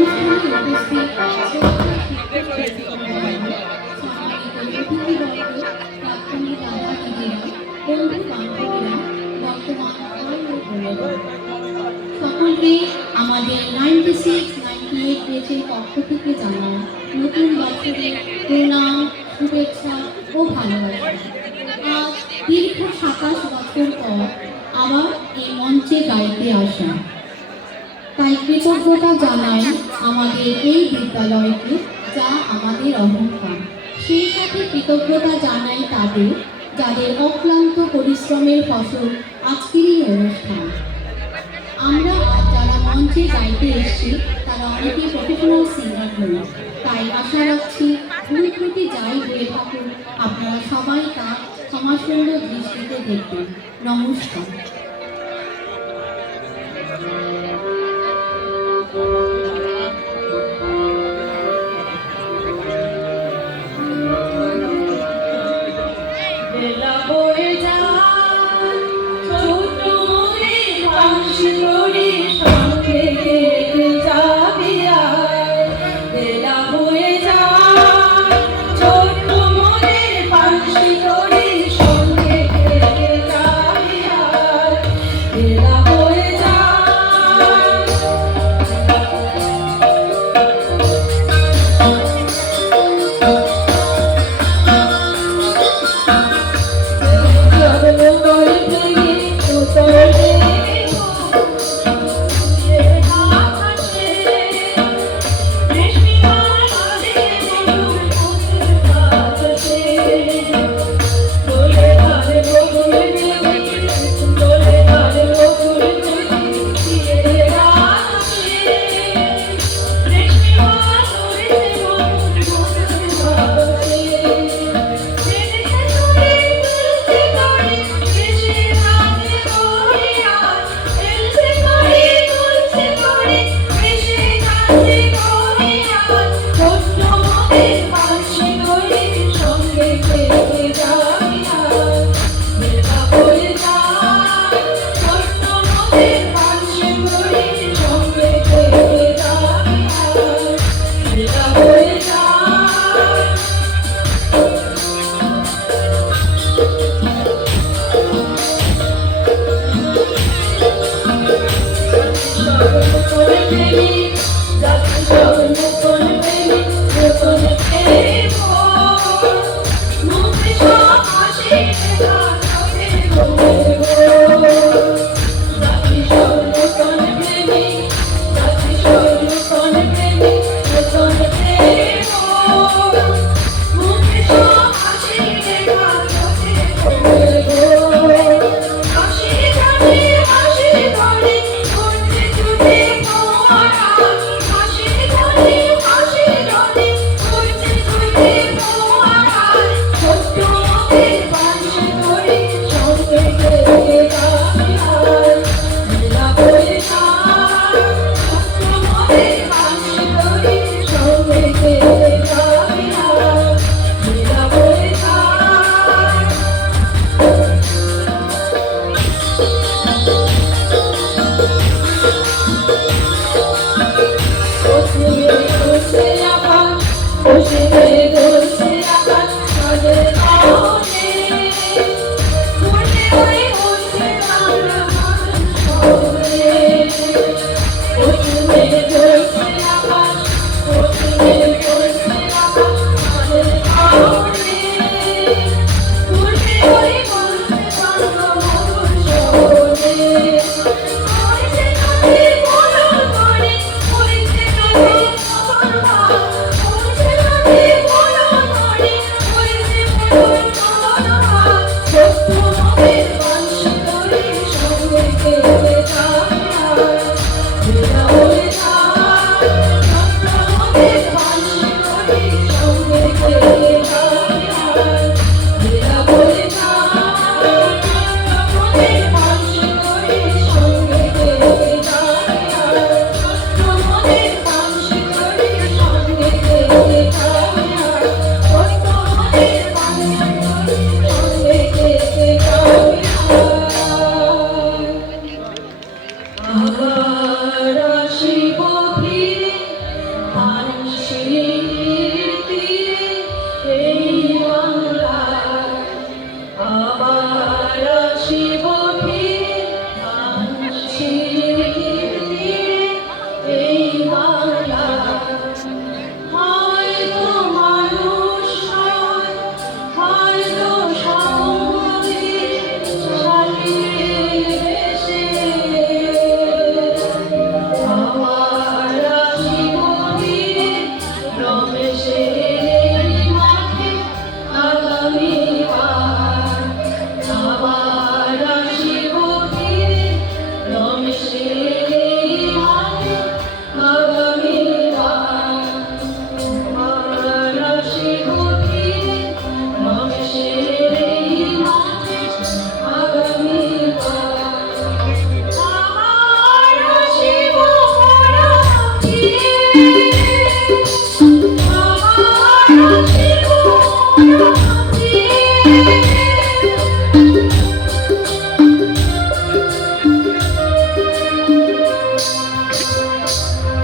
অনুষ্ঠানে উপস্থিত প্রাক্তনী দাদা দিদিরা, বন্ধু বান্ধবীরা, বর্তমান সকলকে আমাদের 96-98 ব্যাচের পক্ষ থেকে জানাই নতুন বছরের প্রণাম, শুভেচ্ছা ও ভালোবাসা। আজ দীর্ঘ 27 বছর পর আবার এই মঞ্চে গাইতে আসা, তাই কৃতজ্ঞতা জানাই আমাদের এই বিদ্যালয়কে, যা আমাদের অহংকার। সেই সাথে কৃতজ্ঞতা জানাই তাদের, যাদের অক্লান্ত পরিশ্রমের ফসল আজকের এই অনুষ্ঠান। আমরা আজ যারা মঞ্চে গাইতে এসেছি তারা অনেকেই প্রফেশনাল সিঙ্গার হল, তাই আশা রাখছি ভুল ত্রুটি যাই হয়ে থাকুন আপনারা সবাই তা ক্ষমাসুন্দর দৃষ্টিতে দেখবেন। নমস্কার।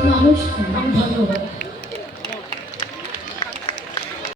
নমস্কার। ধন্যবাদ।